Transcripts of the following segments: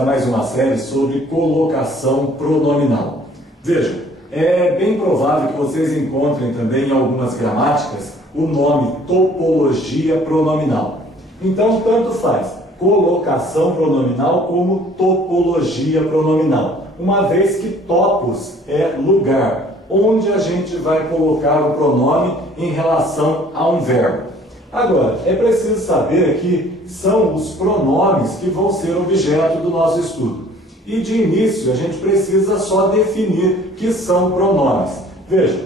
a mais uma série sobre colocação pronominal. Vejam, é bem provável que vocês encontrem também em algumas gramáticas o nome topologia pronominal. Então, tanto faz colocação pronominal como topologia pronominal, uma vez que topos é lugar, onde a gente vai colocar o pronome em relação a um verbo. Agora, é preciso saber que são os pronomes que vão ser objeto do nosso estudo. E de início, a gente precisa só definir que são pronomes. Veja,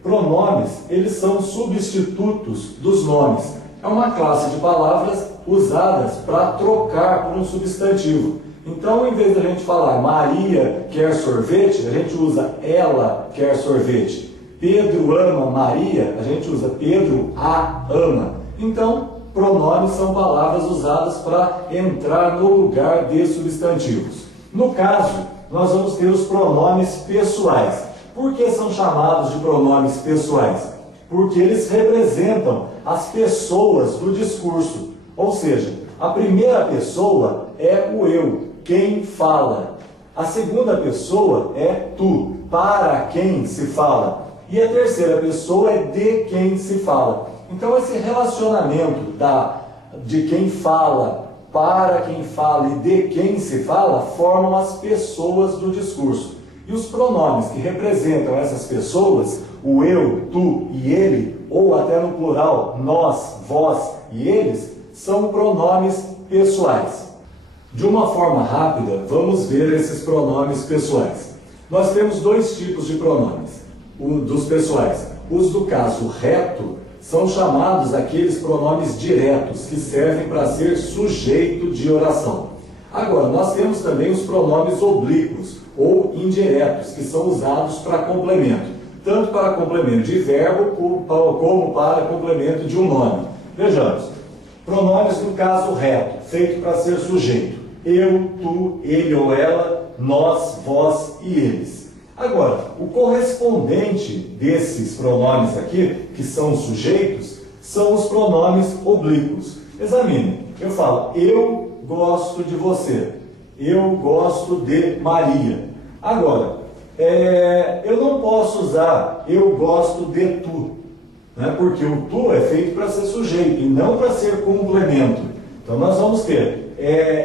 pronomes, eles são substitutos dos nomes. É uma classe de palavras usadas para trocar por um substantivo. Então, em vez de a gente falar Maria quer sorvete, a gente usa ela quer sorvete. Pedro ama Maria, a gente usa Pedro a ama. Então, pronomes são palavras usadas para entrar no lugar de substantivos. No caso, nós vamos ter os pronomes pessoais. Por que são chamados de pronomes pessoais? Porque eles representam as pessoas do discurso. Ou seja, a primeira pessoa é o eu, quem fala. A segunda pessoa é tu, para quem se fala. E a terceira pessoa é de quem se fala. Então, esse relacionamento de quem fala, para quem fala e de quem se fala, formam as pessoas do discurso. E os pronomes que representam essas pessoas, o eu, tu e ele, ou até no plural, nós, vós e eles, são pronomes pessoais. De uma forma rápida, vamos ver esses pronomes pessoais. Nós temos dois tipos de pronomes, dos pessoais. Os do caso reto são chamados aqueles pronomes diretos, que servem para ser sujeito de oração. Agora, nós temos também os pronomes oblíquos, ou indiretos, que são usados para complemento, tanto para complemento de verbo, como para complemento de um nome. Vejamos, pronomes no caso reto, feito para ser sujeito. Eu, tu, ele ou ela, nós, vós e eles. Agora, o correspondente desses pronomes aqui, que são sujeitos, são os pronomes oblíquos. Examine, eu falo, eu gosto de você, eu gosto de Maria. Agora, eu não posso usar eu gosto de tu, né? Porque o tu é feito para ser sujeito e não para ser complemento. Então nós vamos ter,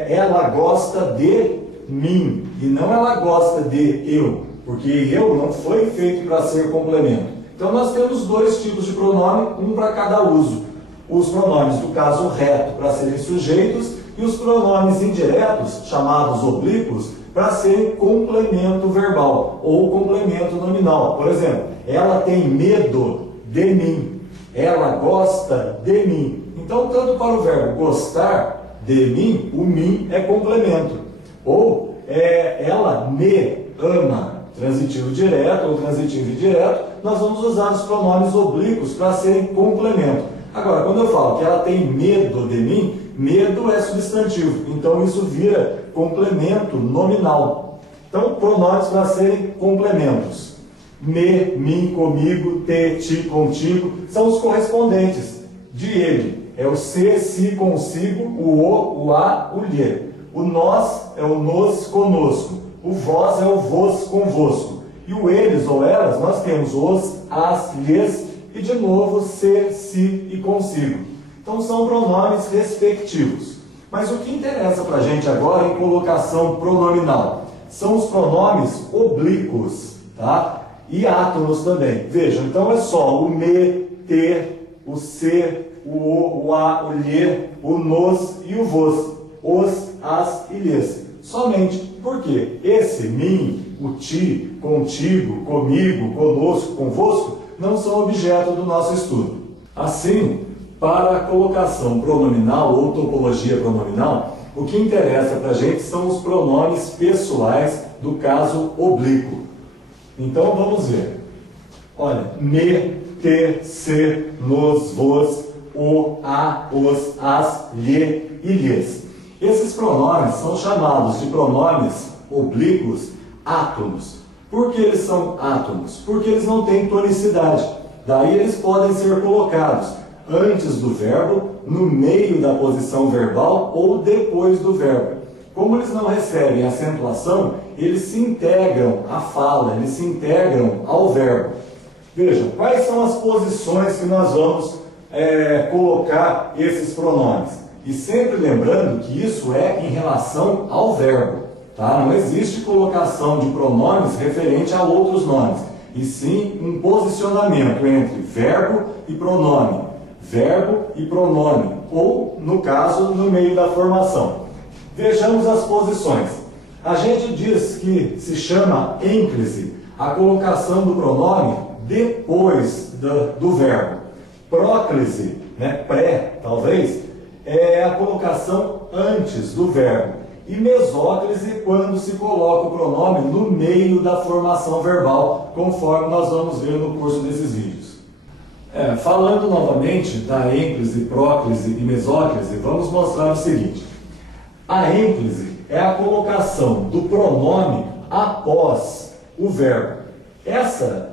ela gosta de mim e não ela gosta de eu. Porque eu não foi feito para ser complemento. Então nós temos dois tipos de pronome, um para cada uso. Os pronomes do caso reto para serem sujeitos e os pronomes indiretos, chamados oblíquos, para serem complemento verbal ou complemento nominal. Por exemplo, ela tem medo de mim, ela gosta de mim. Então, tanto para o verbo gostar de mim, o mim é complemento. Ou ela me ama. Transitivo direto ou transitivo indireto, nós vamos usar os pronomes oblíquos para serem complemento. Agora, quando eu falo que ela tem medo de mim, medo é substantivo, então isso vira complemento nominal. Então, pronomes para serem complementos. Me, mim, comigo, te, ti, contigo, são os correspondentes de ele. É o se, si, consigo, o a, o lhe. O nós é o nos, conosco. O vós é o vos, convosco. E o eles ou elas, nós temos os, as, lhes e de novo se, si e consigo. Então são pronomes respectivos. Mas o que interessa para a gente agora em colocação pronominal são os pronomes oblíquos, tá? E átonos também. Vejam, então é só o me, te, o se, o a, o lhe, o nos e o vos. Os, as e lhes. Somente. Por quê? Esse mim, o ti, contigo, comigo, conosco, convosco, não são objeto do nosso estudo. Assim, para a colocação pronominal ou topologia pronominal, o que interessa para a gente são os pronomes pessoais do caso oblíquo. Então vamos ver. Olha, me, te, se, nos, vos, o, a, os, as, lhe e lhes. Esses pronomes são chamados de pronomes oblíquos átonos. Por que eles são átonos? Porque eles não têm tonicidade. Daí eles podem ser colocados antes do verbo, no meio da posição verbal ou depois do verbo. como eles não recebem acentuação, eles se integram à fala, eles se integram ao verbo. Vejam, quais são as posições que nós vamos colocar esses pronomes? E sempre lembrando que isso é em relação ao verbo, tá? Não existe colocação de pronomes referente a outros nomes, e sim um posicionamento entre verbo e pronome, ou, no caso, no meio da formação. Vejamos as posições. A gente diz que se chama ênclise a colocação do pronome depois do verbo. Próclise, pré, talvez, é a colocação antes do verbo. E mesóclise, quando se coloca o pronome no meio da formação verbal, conforme nós vamos ver no curso desses vídeos. Falando novamente da ênclise, próclise e mesóclise, vamos mostrar o seguinte. A ênclise é a colocação do pronome após o verbo.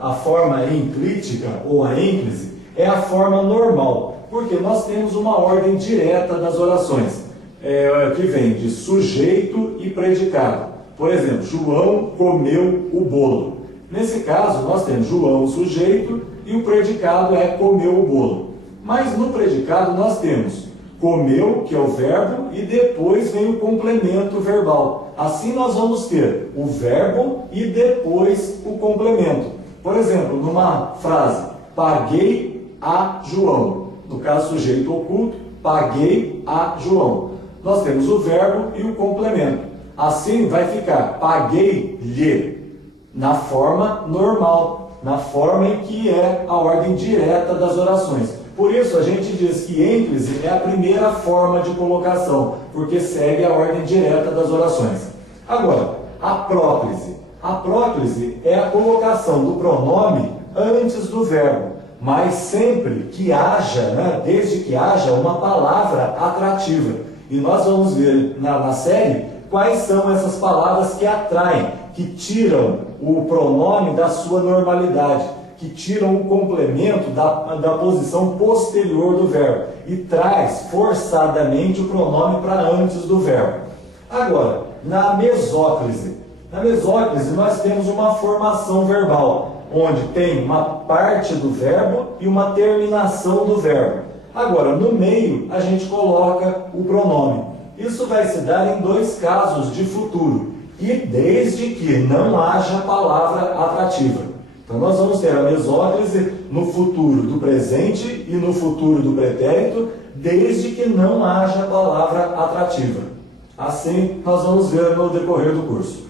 A forma enclítica, ou a ênclise, é a forma normal, porque nós temos uma ordem direta das orações, que vem de sujeito e predicado. Por exemplo, João comeu o bolo. Nesse caso, nós temos João, o sujeito, e o predicado é comeu o bolo. Mas no predicado nós temos comeu, que é o verbo, e depois vem o complemento verbal. Assim nós vamos ter o verbo e depois o complemento. Por exemplo, numa frase, paguei a João. No caso, sujeito oculto, paguei a João. Nós temos o verbo e o complemento. Assim vai ficar paguei-lhe, na forma normal, na forma em que é a ordem direta das orações. Por isso a gente diz que ênclise é a primeira forma de colocação, porque segue a ordem direta das orações. Agora, a próclise. A próclise é a colocação do pronome antes do verbo, mas sempre que haja, desde que haja uma palavra atrativa. E nós vamos ver na série quais são essas palavras que atraem, que tiram o pronome da sua normalidade, que tiram o complemento da posição posterior do verbo e traz forçadamente o pronome para antes do verbo. Agora, na mesóclise nós temos uma formação verbal, onde tem uma parte do verbo e uma terminação do verbo. Agora, no meio, a gente coloca o pronome. Isso vai se dar em dois casos de futuro, e desde que não haja palavra atrativa. Então, nós vamos ter a mesóclise no futuro do presente e no futuro do pretérito, desde que não haja palavra atrativa. Assim, nós vamos ver no decorrer do curso.